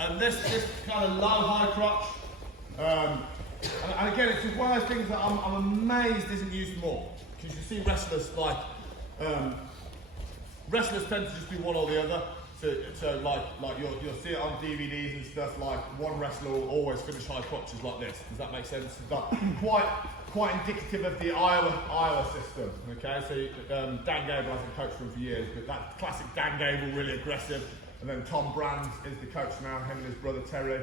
And this kind of low high crotch, and again, it's one of those things that I'm amazed isn't used more. Because you see wrestlers like, wrestlers tend to just do one or the other. So like you'll see it on DVDs and stuff, like one wrestler will always finish high crotches like this. Does that make sense? But quite indicative of the Iowa system. Okay, so Dan Gable hasn't coached for him for years, but that classic Dan Gable, really aggressive. And then Tom Brands is the coach now, him and his brother Terry.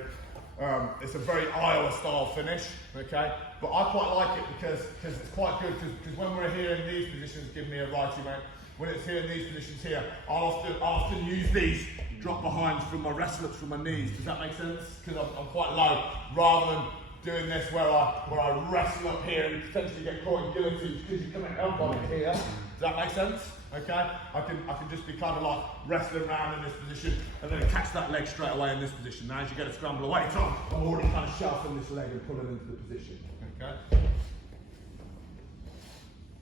It's a very Iowa style finish, okay? But I quite like it because it's quite good, because when we're here in these positions, give me a righty mate, when it's here in these positions here, I often use these drop behinds from my wrestlers, from my knees. Does that make sense? Because I'm quite low, rather than doing this where I wrestle up here and potentially get caught in guillotines because you come in elbow here. Does that make sense? Okay, I can just be kind of like wrestling around in this position and then catch that leg straight away in this position. Now as you get a scramble away from, I'm already kind of shuffling this leg and pulling into the position. Okay.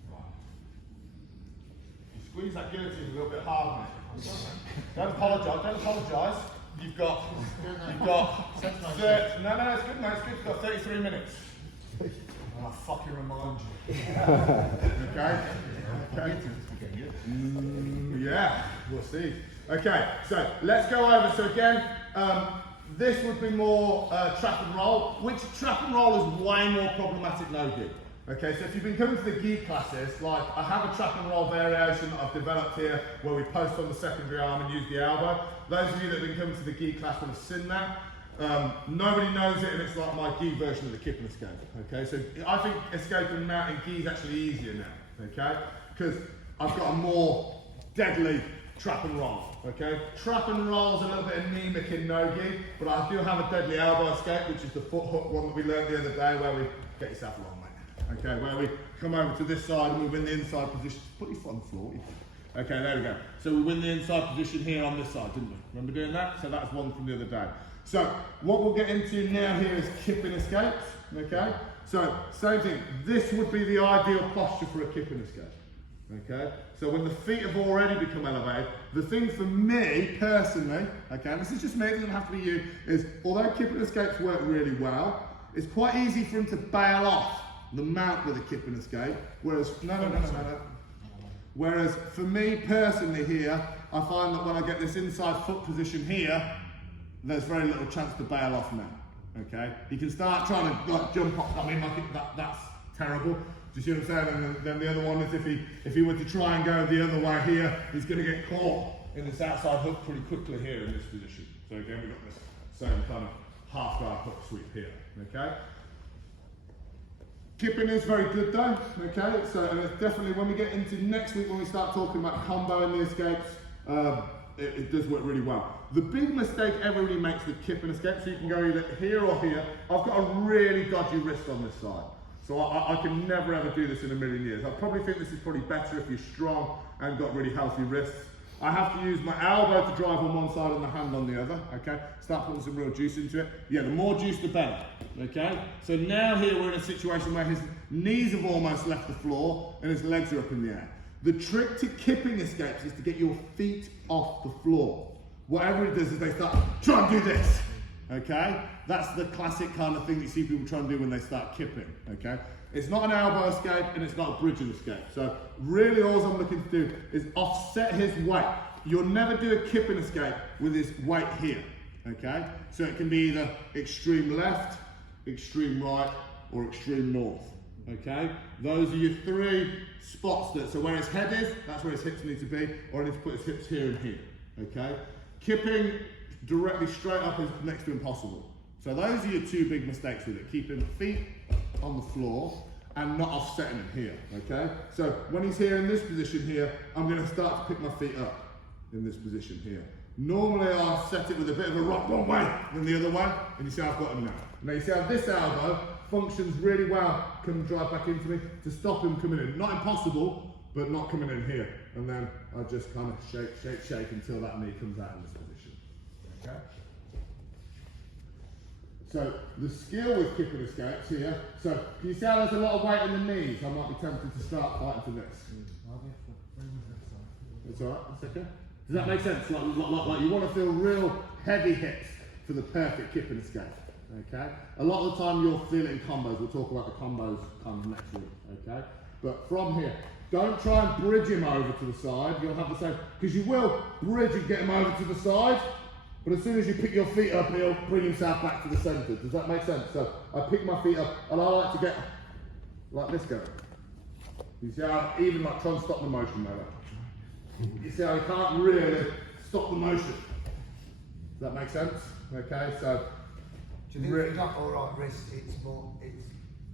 Right. You squeeze that guillotine a little bit hard, mate. Don't apologise. You've got no, it's good, mate, it's good. You've got 33 minutes. I'll fucking remind you. Okay? Yeah, we'll see. Okay, so let's go over. So again, this would be more trap and roll, which trap and roll is way more problematic no-gi. Okay, so if you've been coming to the gi classes, like I have a trap and roll variation that I've developed here where we post on the secondary arm and use the elbow. Those of you that have been coming to the gi class will have seen that. Nobody knows it, and it's like my gi version of the kipping escape. Okay, so I think escaping and mounting gi is actually easier now. Okay, because I've got a more deadly trap and roll. Okay, trap and roll is a little bit anemic in no-gi, but I do have a deadly elbow escape, which is the foot hook one that we learned the other day, where we get yourself along, mate. Okay, where we come over to this side and we win the inside position. Put your foot on the floor. Okay, there we go. So we win the inside position here on this side, didn't we? Remember doing that? So that's one from the other day. So what we'll get into now here is kipping escapes. Okay, so same thing. This would be the ideal posture for a kipping escape. Okay, so when the feet have already become elevated, the thing for me personally, okay, and this is just me, it doesn't have to be you, is although kipping escapes work really well, it's quite easy for him to bail off the mount with a kipping escape, whereas, whereas for me personally here, I find that when I get this inside foot position here, there's very little chance to bail off now. Okay, you can start trying to like jump off. I mean, like that's terrible. Do you see what I'm saying? And then the other one is if he were to try and go the other way here, he's going to get caught in this outside hook pretty quickly here in this position. So again, we've got this same kind of half guard hook sweep here. Okay. Kipping is very good though. Okay. So and it's definitely when we get into next week when we start talking about comboing the escapes. It does work really well. The big mistake everybody makes with kipping escapes, so you can go either here or here. I've got a really dodgy wrist on this side. So I can never ever do this in a million years. I probably think this is probably better if you're strong and got really healthy wrists. I have to use my elbow to drive on one side and the hand on the other, okay? Start putting some real juice into it. Yeah, the more juice the better, okay? So now here we're in a situation where his knees have almost left the floor and his legs are up in the air. The trick to kipping escapes is to get your feet off the floor. Whatever it does is they start, try and do this, okay? That's the classic kind of thing you see people try and do when they start kipping, okay? It's not an elbow escape and it's not a bridging escape. So really all I'm looking to do is offset his weight. You'll never do a kipping escape with his weight here, okay? So it can be either extreme left, extreme right, or extreme north. Okay, those are your three spots that, so where his head is, that's where his hips need to be, or I need to put his hips here and here, okay? Kipping directly straight up is next to impossible. So those are your two big mistakes with it, keeping feet on the floor and not offsetting him here, okay? So when he's here in this position here, I'm gonna start to pick my feet up in this position here. Normally I'll set it with a bit of a rock one way than the other way, and you see I've got him now. Now you see how this elbow functions really well, come drive back into me, to stop him coming in. Not impossible, but not coming in here. And then I just kind of shake until that knee comes out in this position. Okay? So the skill with kipping escapes here, so can you see how there's a lot of weight in the knees? I might be tempted to start fighting for this. That's alright, that's okay. Does that make sense? Like you want to feel real heavy hips for the perfect kipping escape. Okay? A lot of the time you'll feel it in combos. We'll talk about the combos next week. Okay? But from here, don't try and bridge him over to the side. You'll have the same, because you will bridge and get him over to the side, but as soon as you pick your feet up, he'll bring himself back to the centre. Does that make sense? So I pick my feet up and I like to get like this going. You see how even like trying to stop the motion though. You see how he can't really stop the motion. Does that make sense? Okay, so. Do you think if you've got all right wrist, it's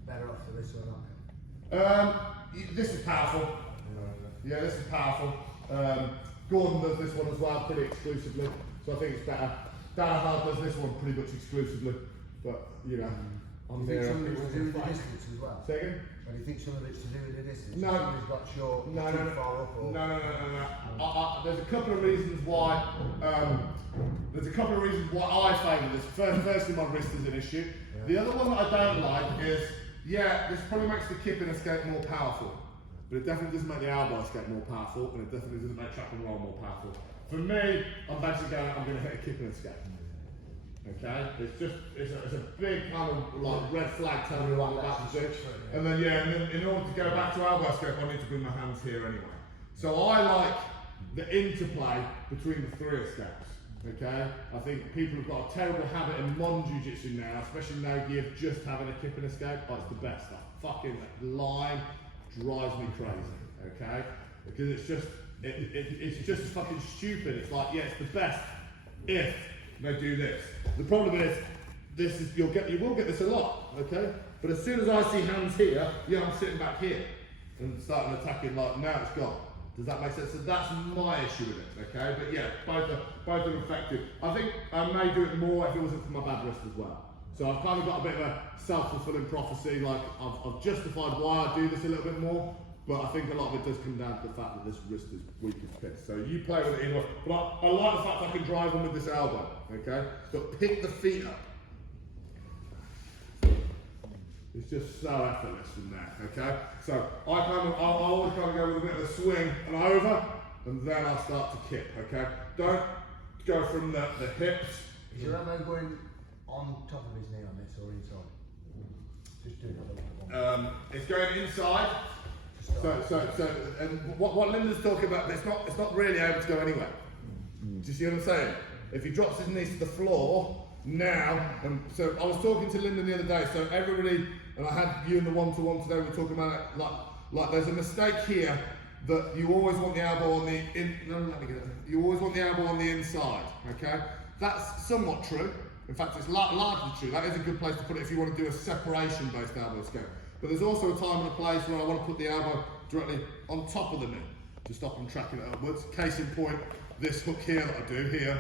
better off the wrist or not? This is powerful. Yeah, this is powerful. Gordon does this one as well, pretty exclusively. So I think it's better. Danahard does this one pretty much exclusively. But, you know, I'm Do you here. think some of it's to do with the distance as well? Say again? Or do you think some of it's to do with the distance? No. If somebody's got short, too far up or... No. There's a couple of reasons why. I favour this. Firstly, my wrist is an issue. Yeah. The other one that I don't like is, yeah, this probably makes the kipping escape more powerful, but it definitely doesn't make the elbow escape more powerful, and it definitely doesn't make trap and roll more powerful. For me, I'm basically going, I'm going to hit a kipping escape. Okay, it's a big kind of like red flag telling me what I'm about to do. And then in order to go back to elbow escape, I need to bring my hands here anyway. So I like the interplay between the three escapes. Okay, I think people have got a terrible habit in modern jiu-jitsu now, especially no-gi, of just having a kipping escape. Oh, it's the best. That fucking line drives me crazy. Okay, because it's just fucking stupid. It's like, yeah, it's the best if they do this. The problem is, you will get this a lot, okay? But as soon as I see hands here, yeah, I'm sitting back here and starting attacking like now it's gone. Does that make sense? So that's my issue with it, okay? But yeah, both are effective. I think I may do it more if it wasn't for my bad wrist as well. So I've kind of got a bit of a self-fulfilling prophecy, like I've justified why I do this a little bit more, but I think a lot of it does come down to the fact that this wrist is weak as piss. So you play with it either way. But I like the fact I can drive them with this elbow, okay? But pick the feet up. It's just so effortless from there, okay? So I always kind of go with a bit of a swing and over, and then I'll start to kick, okay? Don't go from the hips. Is your elbow going on top of his knee on this or inside? Just do it. It's going inside. So and what Linda's talking about, it's not really able to go anywhere. Do you see what I'm saying? If he drops his knees to the floor now, so I was talking to Linda the other day. So everybody, and I had you in the one-to-one today. We were talking about it like there's a mistake here that you always want the elbow on the you always want the elbow on the inside. Okay, that's somewhat true. In fact, it's largely true. That is a good place to put it if you want to do a separation-based elbow escape. But there's also a time and a place where I want to put the elbow directly on top of the knee to stop them tracking it upwards. Case in point, this hook here that I do here,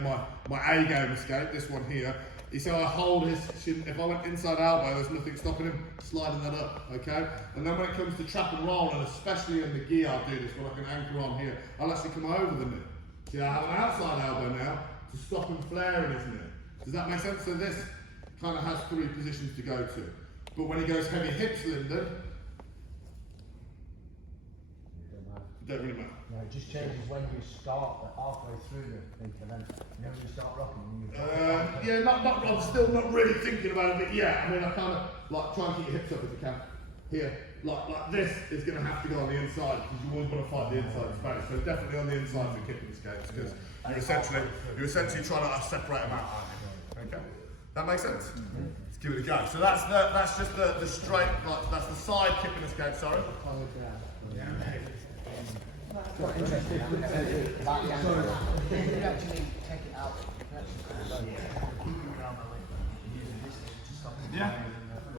my A-game escape, this one here. You see how I hold his shin, if I went inside elbow, there's nothing stopping him sliding that up, okay? And then when it comes to trap and roll, and especially in the gi, I'll do this when I can anchor on here, I'll actually come over the knee. See, I have an outside elbow now to stop him flaring his knee. Does that make sense? So this kind of has three positions to go to. But when he goes heavy hips, Lyndon, it don't really matter. No, it just changes when you start, but halfway through the thing, and then when you start rocking. Yeah, I'm still not really thinking about it, but yeah, I mean, I kind of like try and keep your hips up if you can. Here, like this is going to have to go on the inside because you always want to fight the inside in Spanish. So definitely on the inside for kipping escapes because you're essentially trying to separate them out. Okay, that makes sense. Let's give it a go. So that's just the straight, like that's the side kipping escape. Sorry. Quite interesting. Did you actually take